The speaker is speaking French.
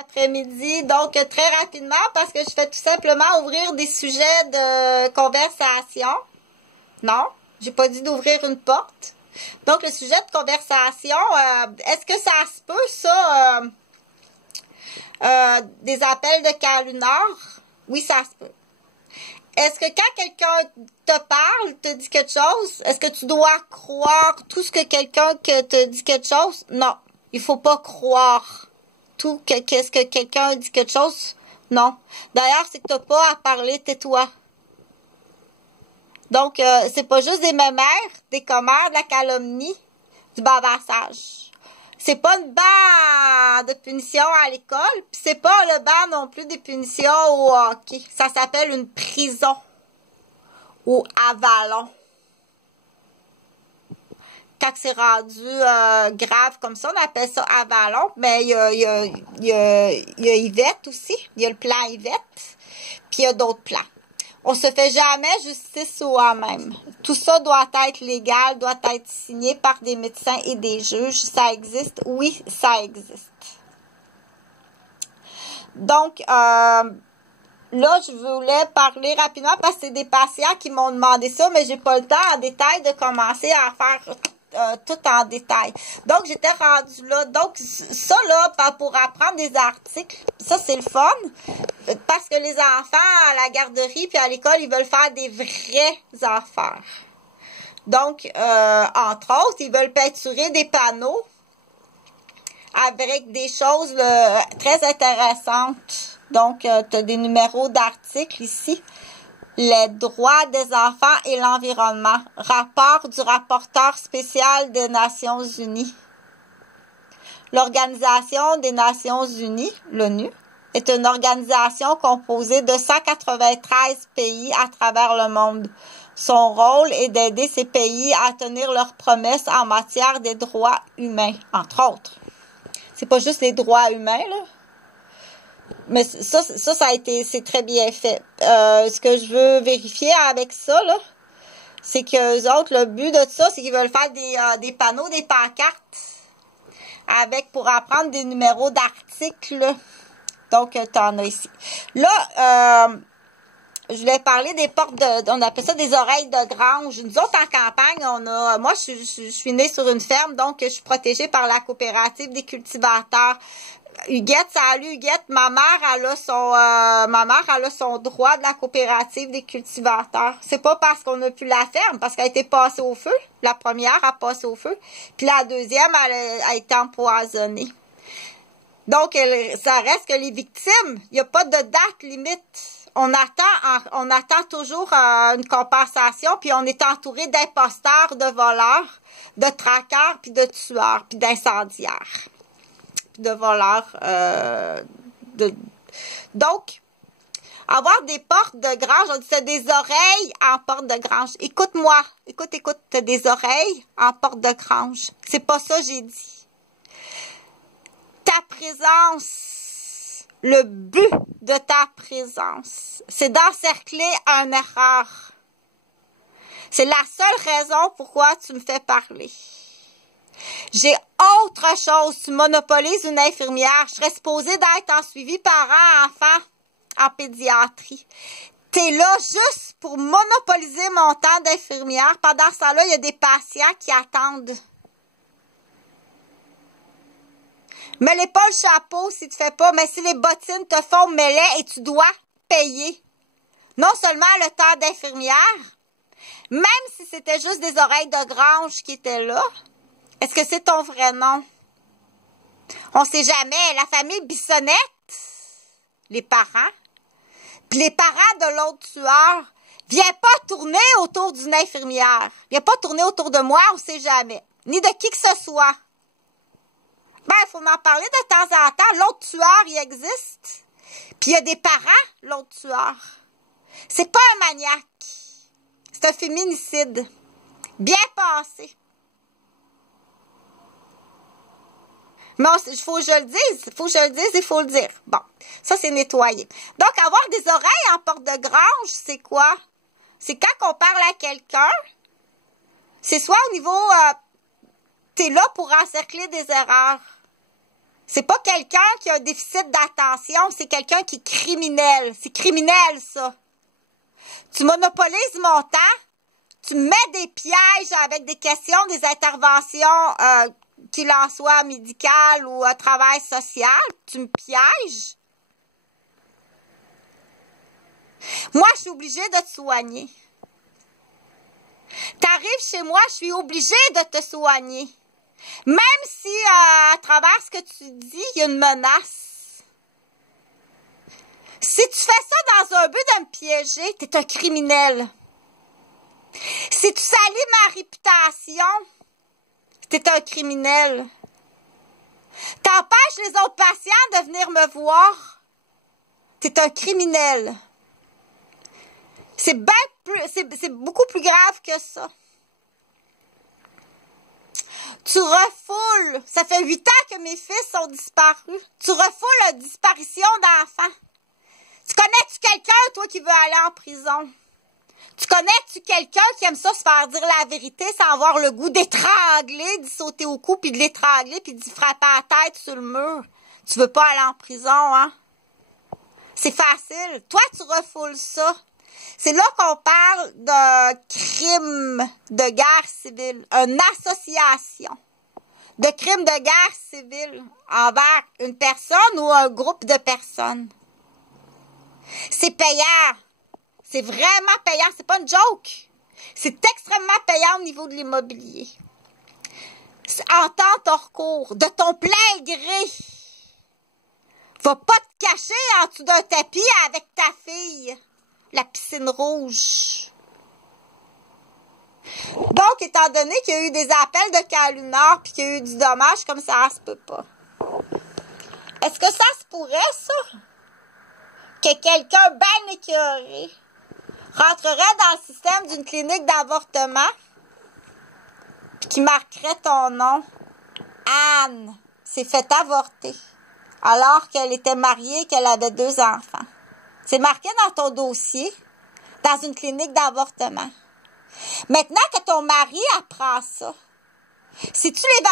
Après-midi, donc très rapidement parce que je fais tout simplement ouvrir des sujets de conversation. Non, j'ai pas dit d'ouvrir une porte. Donc le sujet de conversation, est-ce que ça se peut ça, des appels de cas lunaire? Oui, ça se peut. Est-ce que quand quelqu'un te parle, te dit quelque chose, est-ce que tu dois croire tout ce que quelqu'un te dit quelque chose? Non, il faut pas croire tout qu'est-ce que quelqu'un dit quelque chose. Non. D'ailleurs, c'est que t'as pas à parler, tais-toi. Donc, c'est pas juste des mémères, des commères, de la calomnie, du bavassage. C'est pas une barre de punition à l'école, puis c'est pas le banc non plus des punitions au hockey. Ça s'appelle une prison ou avalon. Quand c'est rendu grave comme ça, on appelle ça avalon. Mais il y a Yvette aussi. Il y a le plan Yvette. Puis il y a d'autres plans. On se fait jamais justice soi-même. Tout ça doit être légal, doit être signé par des médecins et des juges. Ça existe? Oui, ça existe. Donc, là, je voulais parler rapidement parce que c'est des patients qui m'ont demandé ça, mais j'ai pas le temps en détail de commencer à faire tout en détail. Donc, j'étais rendue là. Donc, ça, là, pour apprendre des articles, ça, c'est le fun. Parce que les enfants, à la garderie puis à l'école, ils veulent faire des vraies affaires. Donc, entre autres, ils veulent peinturer des panneaux avec des choses très intéressantes. Donc, tu as des numéros d'articles ici. Les droits des enfants et l'environnement. Rapport du rapporteur spécial des Nations Unies. L'Organisation des Nations Unies, l'ONU, est une organisation composée de 193 pays à travers le monde. Son rôle est d'aider ces pays à tenir leurs promesses en matière des droits humains, entre autres. C'est pas juste les droits humains, là. Mais ça a été, c'est très bien fait. Ce que je veux vérifier avec ça, là, c'est que eux autres, le but de ça, c'est qu'ils veulent faire des panneaux, des pancartes, pour apprendre des numéros d'articles. Donc, t'en as ici. Là, je voulais parler des portes on appelle ça des oreilles de grange. Nous autres, en campagne, moi, je suis née sur une ferme, donc je suis protégée par la coopérative des cultivateurs. Huguette, salut Huguette, ma mère elle a son droit de la coopérative des cultivateurs. C'est pas parce qu'on n'a plus la ferme, parce qu'elle a été passée au feu. La première a passé au feu, puis la deuxième elle a été empoisonnée. Donc ça reste que les victimes, il n'y a pas de date limite. On attend toujours une compensation, puis on est entouré d'imposteurs, de voleurs, de traqueurs, puis de tueurs, puis d'incendiaires. De voleurs. Donc, avoir des portes de grange, on dit c'est des oreilles en porte de grange. Écoute-moi, écoute, t'as des oreilles en porte de grange. C'est pas ça que j'ai dit. Ta présence, le but de ta présence, c'est d'encercler un erreur. C'est la seule raison pourquoi tu me fais parler. J'ai autre chose. Tu monopolises une infirmière. Je serais supposée d'être en suivi parent-enfant en pédiatrie. T'es là juste pour monopoliser mon temps d'infirmière. Pendant ce temps-là, il y a des patients qui attendent. Mets-les pas le chapeau si tu fais pas, mais si les bottines te font, mets-les et tu dois payer. Non seulement le temps d'infirmière, même si c'était juste des oreilles de grange qui étaient là. Est-ce que c'est ton vrai nom? On sait jamais. La famille Bissonnette, les parents, puis les parents de l'autre tueur, viens pas tourner autour d'une infirmière. Viens pas tourner autour de moi, on sait jamais. Ni de qui que ce soit. Ben, il faut en parler de temps en temps. L'autre tueur, il existe. Puis il y a des parents, l'autre tueur. C'est pas un maniaque. C'est un féminicide. Bien passé. Mais il faut que je le dise, il faut le dire. Bon, ça c'est nettoyé. Donc, avoir des oreilles en porte de grange, c'est quoi? C'est quand on parle à quelqu'un, c'est soit au niveau, t'es là pour encercler des erreurs. C'est pas quelqu'un qui a un déficit d'attention, c'est quelqu'un qui est criminel. C'est criminel, ça. Tu monopolises mon temps, tu me mets des pièges avec des questions, des interventions, qu'il en soit médicales ou travail social, tu me pièges. Moi, je suis obligée de te soigner. T'arrives chez moi, je suis obligée de te soigner. Même si, à travers ce que tu dis, il y a une menace. Si tu fais ça dans un but de me piéger, t'es un criminel. Si tu salis ma réputation, t'es un criminel. T'empêches les autres patients de venir me voir, t'es un criminel. C'est beaucoup plus grave que ça. Tu refoules. Ça fait 8 ans que mes fils sont disparus. Tu refoules la disparition d'enfants. Tu connais-tu quelqu'un, toi, qui veut aller en prison? Tu connais-tu quelqu'un qui aime ça se faire dire la vérité sans avoir le goût d'étrangler, d'y sauter au cou, puis de l'étrangler, puis d'y frapper la tête sur le mur? Tu veux pas aller en prison, hein? C'est facile. Toi, tu refoules ça. C'est là qu'on parle de crime de guerre civile, une association de crime de guerre civile envers une personne ou un groupe de personnes. C'est payant. C'est vraiment payant. C'est pas une joke. C'est extrêmement payant au niveau de l'immobilier. Entends ton recours de ton plein gré. Va pas te cacher en dessous d'un tapis avec ta fille. La piscine rouge. Donc, étant donné qu'il y a eu des appels de camp lunaire puis qu'il y a eu du dommage, comme ça se peut pas. Est-ce que ça se pourrait, ça? Que quelqu'un bien écœuré rentrerait dans le système d'une clinique d'avortement puis qui marquerait ton nom? Anne s'est fait avorter alors qu'elle était mariée et qu'elle avait 2 enfants. C'est marqué dans ton dossier, dans une clinique d'avortement. Maintenant que ton mari apprend ça, si tu les